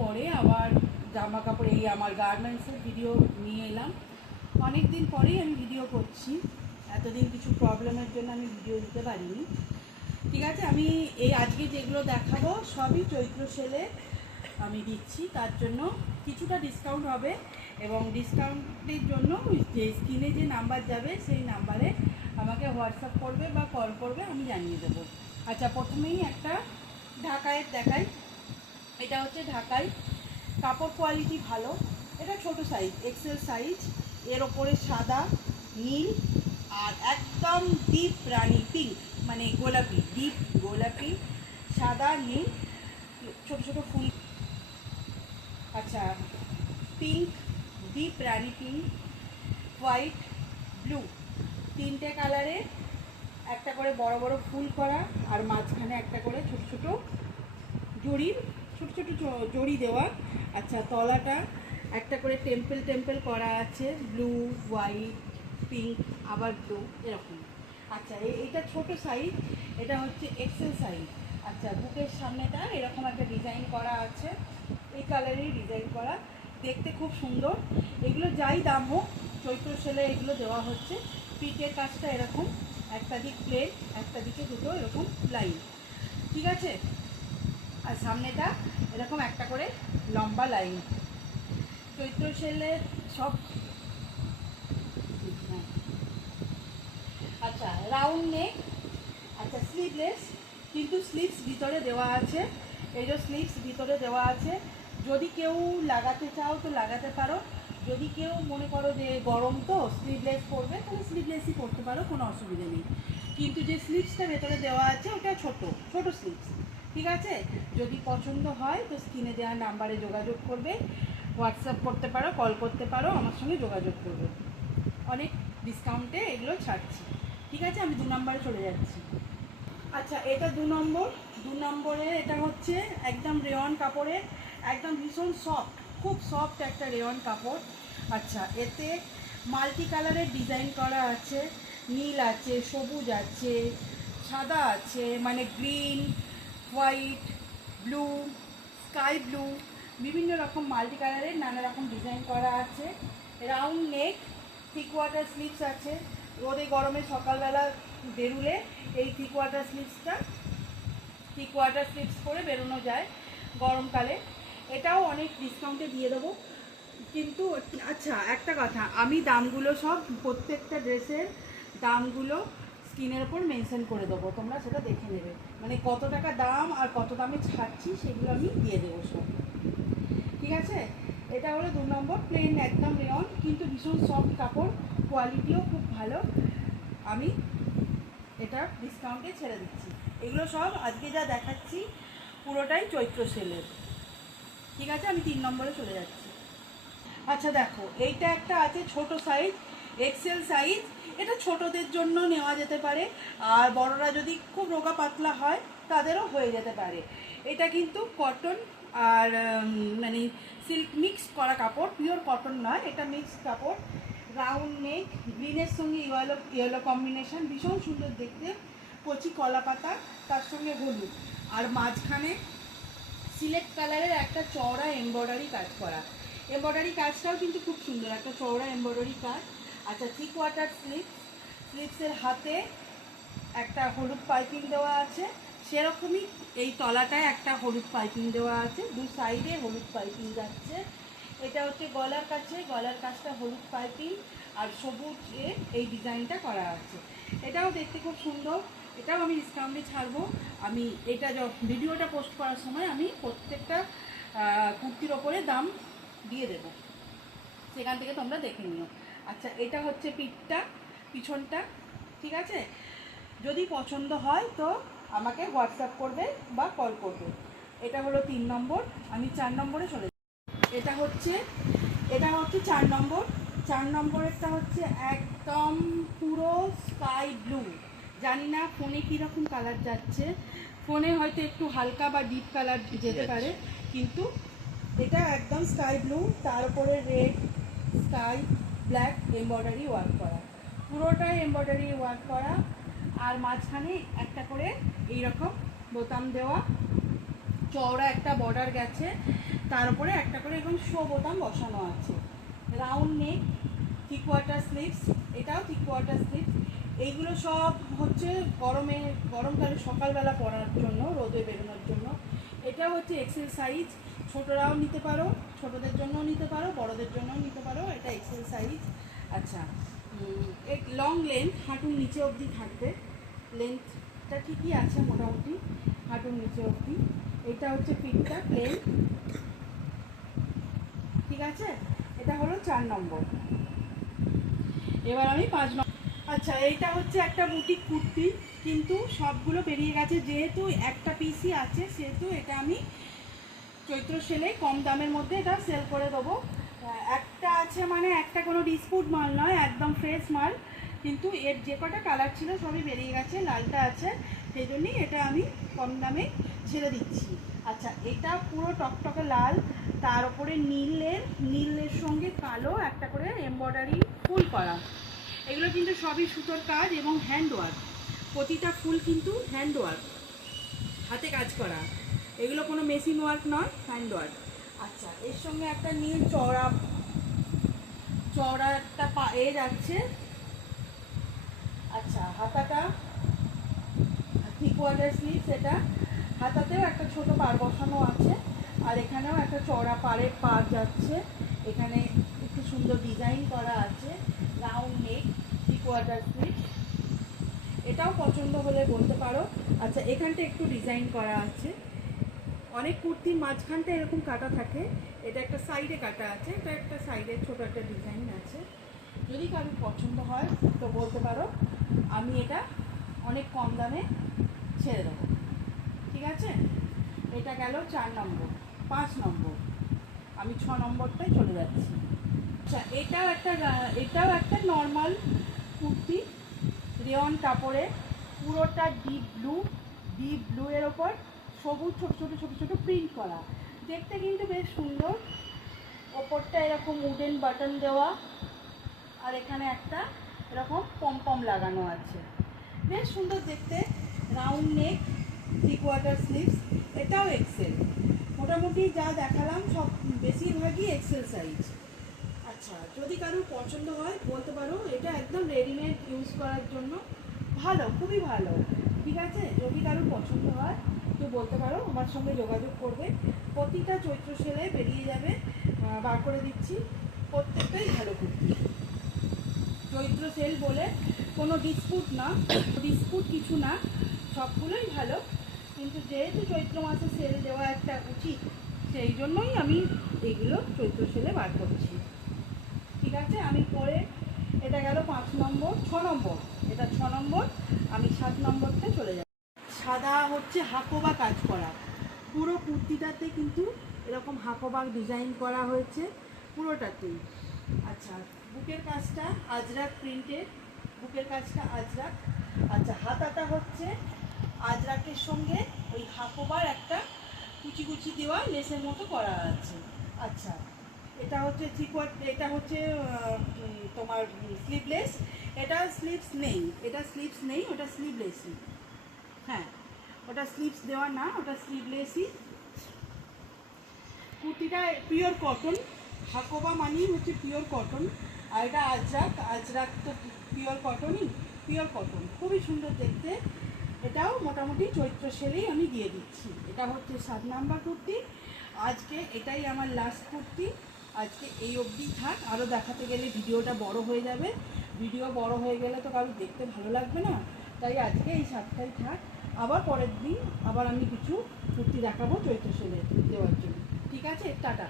পরে আবার জামা কাপড় এই আমার গার্মেন্টসের ভিডিও নিয়ে এলাম। অনেক দিন পরেই আমি ভিডিও করছি, এতদিন কিছু প্রবলেমের জন্য আমি ভিডিও দিতে পারিনি। ঠিক আছে, আমি এই আজকে যেগুলো দেখাবো সবই চৈত্র সেলে আমি দিচ্ছি, তার জন্য কিছুটা ডিসকাউন্ট হবে এবং ডিসকাউন্টের জন্য যে স্ক্রিনে যে নাম্বার যাবে সেই নাম্বারে আমাকে হোয়াটসঅ্যাপ করবে বা কল করবে, আমি জানিয়ে দেবো। আচ্ছা, প্রথমেই একটা ঢাকাইয়ের দেখাই। এটা হচ্ছে ঢাকাই, কাপড় কোয়ালিটি ভালো, এটা ছোট সাইজ এক্সেল সাইজ, এর ওপরে সাদা নীল আর একদম ডিপ রানি পিঙ্ক, মানে গোলাপি, ডিপ গোলাপি সাদা নীল ছোট ছোট ফুল। আচ্ছা, পিঙ্ক, ডিপ রানি পিঙ্ক, হোয়াইট, ব্লু, তিনটে কালারে একটা করে বড় বড় ফুল করা আর মাঝখানে একটা করে ছোট ছোট জড়ির ছোট ছোট জড়ি দেওয়া। আচ্ছা, তলাটা একটা করে টেম্পল টেম্পল করা আছে, ব্লু হোয়াইট পিঙ্ক আবার ব্লু এরকম। আচ্ছা, এইটা ছোট সাইজ, এটা হচ্ছে এক্সেল সাইজ। আচ্ছা, বুকের সামনেটা এরকম একটা ডিজাইন করা আছে, এই কালারেরই ডিজাইন করা, দেখতে খুব সুন্দর। এগুলো যাই দাম হোক চৈত্র সেলে এগুলো দেওয়া হচ্ছে। পিঠের কাজটা এরকম, একটা দিক প্লেন একটা দিকে দুটো এরকম লাইন, ঠিক আছে। আর সামনেটা এরকম একটা করে লম্বা লাইন। চৈত্র সেলে সব। আচ্ছা, রাউন্ড নেক। আচ্ছা, স্লিভলেস, কিন্তু স্লিভস ভিতরে দেওয়া আছে, এই যে স্লিভস ভিতরে দেওয়া আছে। যদি কেউ লাগাতে চাও তো লাগাতে পারো, যদি কেউ মনে করো যে গরম তো স্লিভলেস পরবে তাহলে স্লিভলেসই পরতে পারো, কোনো অসুবিধা নেই। কিন্তু যে স্লিভসটা ভেতরে দেওয়া আছে ওটা ছোট ছোট স্লিভস, ঠিক আছে। যদি পছন্দ হয় তো স্ক্রিনে দেওয়া নাম্বারে যোগাযোগ করবে, হোয়াটসঅ্যাপ করতে পারো, কল করতে পারো, আমার সঙ্গে যোগাযোগ করবে। অনেক ডিসকাউন্টে এগুলো ছাড়ছি, ঠিক আছে। আমি 2 নম্বরে চলে যাচ্ছি। আচ্ছা, এটা 2 নম্বর। 2 নম্বরে এটা হচ্ছে একদম রেয়ন কাপড়ের, একদম ভীষণ সফট, খুব সফট একটা রেয়ন কাপড়। আচ্ছা, এতে মাল্টি কালারের ডিজাইন করা আছে, নীল আছে, সবুজ আছে, সাদা আছে, মানে green white blue sky blue, বিভিন্ন রকম মাল্টি কালারের নানা রকম ডিজাইন করা আছে। রাউন্ড নেক, 3 কোয়ার্টার স্লিভস আছে। রোদে গরমে সকালবেলা বেরুলে এই 3 কোয়ার্টার স্লিভস করে বেরোনো যায় গরমকালে। এটাও অনেক ডিসকাউন্টে দিয়ে দেবো কিন্তু। আচ্ছা, একটা কথা, আমি দামগুলো সব প্রত্যেকটা ড্রেসের দামগুলো স্ক্রিনের ওপর মেনশন করে দেবো, তোমরা সেটা দেখে নেবে, মানে কত টাকা দাম আর কত দামে ছাড়ছি সেগুলো আমি দিয়ে দেবো সব, ঠিক আছে। এটা হলো 2 নম্বর, প্লেন একদম রেয়ন, কিন্তু ভীষণ সফট কাপড়, কোয়ালিটিও খুব ভালো। আমি এটা ডিসকাউন্টে ছেড়ে দিচ্ছি। এগুলো সব আজকে যা দেখাচ্ছি পুরোটাই চৈত্র সেলের, ঠিক আছে। আমি 3 নম্বরে চলে যাচ্ছি। আচ্ছা, দেখো এইটা একটা আছে ছোট সাইজ এক্সেল সাইজ, এটা ছোটদের জন্য নেওয়া যেতে পারে, আর বড়রা যদি খুব রোগা পাতলা হয় তাদেরও হয়ে যেতে পারে। এটা কিন্তু কটন আর মানে সিল্ক মিক্স করা কাপড়, পিওর কটন নয়, এটা মিক্সড কাপড়। রাউন্ড নেক, গ্রিনের সঙ্গে ইয়েলো কম্বিনেশন, ভীষণ সুন্দর দেখতে, কচি কলা পাতা তার সঙ্গে হলুদ, আর মাঝখানে সিলেক্ট কালারের একটা চওড়া এমব্রয়ডারি কাজ করা। এমব্রয়ডারি কাজটাও কিন্তু খুব সুন্দর, একটা চওড়া এমব্রয়ডারি কাজ। আচ্ছা, 3 কোয়ার্টার স্লিভসের হাতে একটা হলুদ পাইপিং দেওয়া আছে, সেরকমই এই তলাটায় একটা হলুদ পাইপিং দেওয়া আছে, 2 সাইডে হলুদ পাইপিং যাচ্ছে। এটা হচ্ছে গলার কাছটা হলুদ পাইপিং আর সবুজে এই ডিজাইনটা করা আছে। এটাও দেখতে খুব সুন্দর, এটাও আমি ডিসকাউন্টে ছাড়বো। আমি এটা ভিডিওটা পোস্ট করার সময় আমি প্রত্যেকটা কুর্তির ওপরে দাম দিয়ে দেবো, সেখান থেকে তোমরা দেখে নিও। আচ্ছা, এটা হচ্ছে পিছনটা, ঠিক আছে। যদি পছন্দ হয় তো আমাকে হোয়াটসঅ্যাপ করবে বা কল করবে। এটা হলো 3 নম্বর। আমি 4 নম্বরে চলে যাই। এটা হচ্ছে 4 নম্বর। 4 নম্বরেরটা হচ্ছে একদম পুরো স্কাই ব্লু, জানি না ফোনে কীরকম কালার যাচ্ছে, ফোনে হয়তো একটু হালকা বা ডিপ কালার যেতে পারে, কিন্তু এটা একদম স্কাই ব্লু, তার উপরে red sky black embroidery work করা, পুরোটাই এমব্রয়ডারি ওয়ার্ক করা, আর মাঝখানে একটা করে এইরকম বোতাম দেওয়া চওড়া একটা বর্ডার গেছে, তার উপরে একটা করে এবং শো বোতাম বসানো আছে। রাউন্ড নেক, 3/4 স্লিভস, এটাও 3/4 স্লিভস। এইগুলো সব হচ্ছে গরমকালে সকালবেলা পরার জন্য, রোদে বেরোনোর জন্য। এটা হচ্ছে এক্সেল সাইজ, ছোটরাও নিতে পারো, ছোটদের জন্যও নিতে পারো, বড়দের জন্যও নিতে পারো। এটা এক্সেল সাইজ। আচ্ছা, লং লেন্থ হাঁটুর নিচে অবধি থাকবে, লেন্থটা ঠিকই আছে মোটামুটি হাঁটুর নিচে অবধি। এটা হচ্ছে পিঠটা প্লেন, ঠিক আছে। এটা হলো 4 নম্বর। এবার আমি 5 নম্বর। আচ্ছা, এইটা হচ্ছে একটা বুটিক কুর্তি, কিন্তু সবগুলো বেরিয়ে গেছে, যেহেতু একটা পিসই আছে সেহেতু এটা আমি চৈত্র সেলে কম দামের মধ্যে এটা সেল করে দেবো। একটা আছে মানে একটা কোনো ডিসপুট মাল নয়, একদম ফ্রেশ মাল, কিন্তু এর যে কটা কালার ছিল সবই বেরিয়ে গেছে, লালটা আছে, সেই জন্যই এটা আমি কম দামে ছেড়ে দিচ্ছি। আচ্ছা, এটা পুরো টকটকে লাল, তার উপরে নীলের সঙ্গে কালো একটা করে এমব্রয়ডারি ফুল করা। এগুলো কিন্তু সবই সুতোর কাজ এবং হ্যান্ডওয়ার্ক, প্রতিটা ফুল কিন্তু হ্যান্ডওয়ার্ক, হাতে কাজ করা, এগুলো কোনো মেশিন ওয়ার্ক নয়, হ্যান্ডওয়ার্ক। আচ্ছা, এর সঙ্গে একটা নীল চওড়া একটা যাচ্ছে। আচ্ছা, হাতাটা 3/4 স্লিভস, এটা হাতাতেও একটা ছোট পার বসানো আছে, আর এখানেও একটা চওড়া পার যাচ্ছে। এখানে একটু সুন্দর ডিজাইন করা আছে, রাউন্ড নেক, 3/4 স্লিভস। এটাও পছন্দ হলে বলতে পারো। আচ্ছা, এখানটা একটু ডিজাইন করা আছে, অনেক কুর্তির মাঝখানটা এরকম কাটা থাকে, এটা একটা সাইডে কাটা আছে, এটা একটা সাইডে ছোট একটা ডিজাইন আছে। যদি কারোর পছন্দ হয় তো বলতে পারো, আমি এটা অনেক কম দামে ছেড়ে দেবো, ঠিক আছে। এটা গেল 4 নম্বর। 5 নম্বর, আমি 6 নম্বরটায় চলে যাচ্ছি। আচ্ছা, এটাও একটা নর্মাল কুর্তি, রেয়ন কাপড়ে, পুরোটা ডিপ ব্লু এর ওপর সবুজ ছোট ছোট ছোট ছোট প্রিন্ট করা, দেখতে কিন্তু বেশ সুন্দর। ওপরটা এরকম উডেন বাটন দেওয়া, আর এখানে একটা এরকম পম লাগানো আছে, বেশ সুন্দর দেখতে। রাউন্ড নেক, 3/4 স্লিভস, এটাও এক্সেল। মোটামুটি যা দেখালাম সব বেশিরভাগই এক্সেল সাইজ। আচ্ছা, যদি কারোর পছন্দ হয় বলতে পারো, এটা একদম রেডিমেড ইউজ করার জন্য ভালো, খুবই ভালো, ঠিক আছে। যদি কারোর পছন্দ হয় তো বলতে পারো, আমার সঙ্গে যোগাযোগ করবে। প্রতিটা চৈত্র সেলে বেরিয়ে যাবে, বার করে দিচ্ছি, প্রত্যেকটাই ভালো কুর্তি। চৈত্র সেল বলে কোনো ডিসপুট কিছু না, সবগুলোই ভালো, কিন্তু যেহেতু চৈত্র মাসে সেল দেওয়া একটা উচিত, সেই জন্যই আমি এগুলো চৈত্র সেলে বার করছি, ঠিক আছে। আমি পরে, এটা গেল 5 নম্বর। 6 নম্বর, এটা 6 নম্বর, আমি 7 নম্বরটা চলে যাব। সাদা হচ্ছে হাকোবা কাজ করা, পুরো কুর্তিটাতে কিন্তু এরকম হাকোবা ডিজাইন করা হয়েছে পুরোটাতেই। আচ্ছা, বুকের কাজটা আজরাক প্রিন্টের, বুকের কাজটা আজরাক। আচ্ছা, হাতাটা হচ্ছে আজরাকের সঙ্গে ওই হাকোবার একটা কুচি কুচি দেওয়া লেসের মতো করা আছে। আচ্ছা, এটা হচ্ছে এটা হচ্ছে তোমার স্লিভলেস, এটা স্লিভস নেই, ওটা স্লিভলেসই। হ্যাঁ, ওটা স্লিভস দেওয়া না, ওটা স্লিভলেসই। কুর্তিটা পিওর কটন, হাকোবা মানেই হচ্ছে পিওর কটন, আর এটা আজরাক তো পিওর কটন, খুবই সুন্দর দেখতে। এটাও মোটামুটি চৈত্র সেলেই আমি দিয়ে দিচ্ছি। এটা হচ্ছে 7 নাম্বার কুর্তি। আজকে এটাই আমার লাস্ট কুর্তি, আজকে এই অবধি থাক। আরও দেখাতে গেলে ভিডিওটা বড় হয়ে যাবে, ভিডিও বড় হয়ে গেলে তো কারো দেখতে ভালো লাগবে না, তাই আজকে এই 7টাই থাক। আবার পরের দিন আবার আমি কিছু কুর্তি দেখাবো চৈত্র সেলে দেওয়ার জন্য, ঠিক আছে। টাটা।